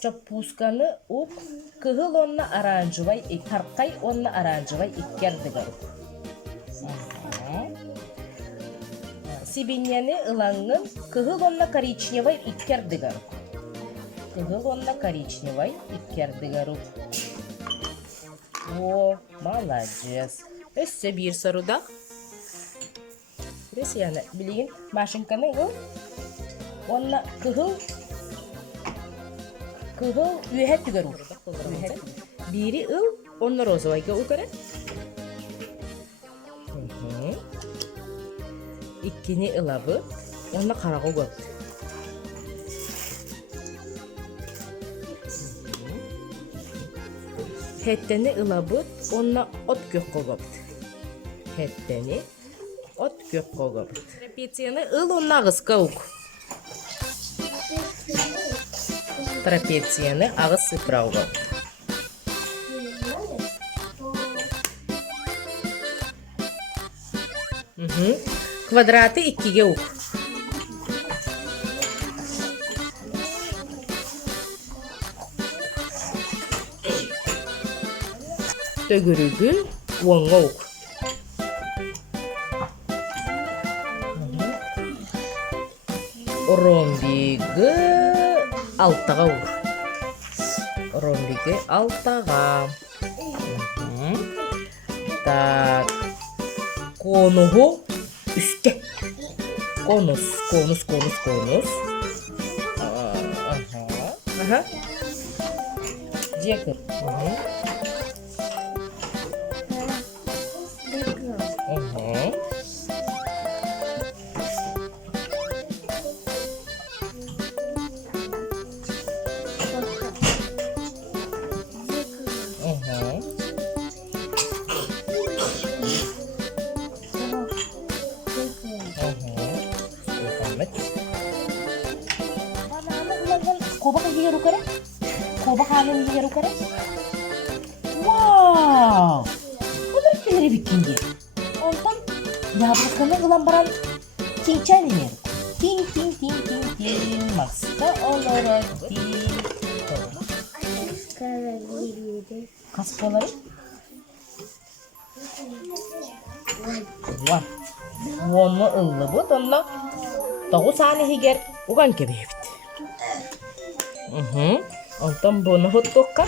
Чоппусканы ук кыгыл онна оранжевый и таркай онна оранжевый иккердигер. Сибиньяны ылаңын кыгыл онна коричневый иккердигер. Кыгыл онна коричневый иккердигер. О, молодец. Өссө бир соруда. Бес яны билейин машинканы ыл. Онна кыгыл уерэтэбит. Бири ыл, онна розовайга укары. Иккини ылабы, онна карагы көп. Хеттени ылабы, онна от кök көп. Хеттени от кök көп. Трапецияны ыл, онна агыска ук. Трапецияны агыс сыпырауга. Квадраты иккиге ук. Төгүрүгү уонга ук. Ромбиги алтага ур. Ромбиги алтага. Так. Конугу üstte. Konus. Aha. Diğer. Wow! Bunlar neleri bitince? Ondan yavruklarına ılambaran tinçer iner. Ting. Masta olarak ting. Kaskaları? Var. Onu ıllı bu. Onunla doğu sani higer. Ugan kebebit. Ondan bunu huttukka.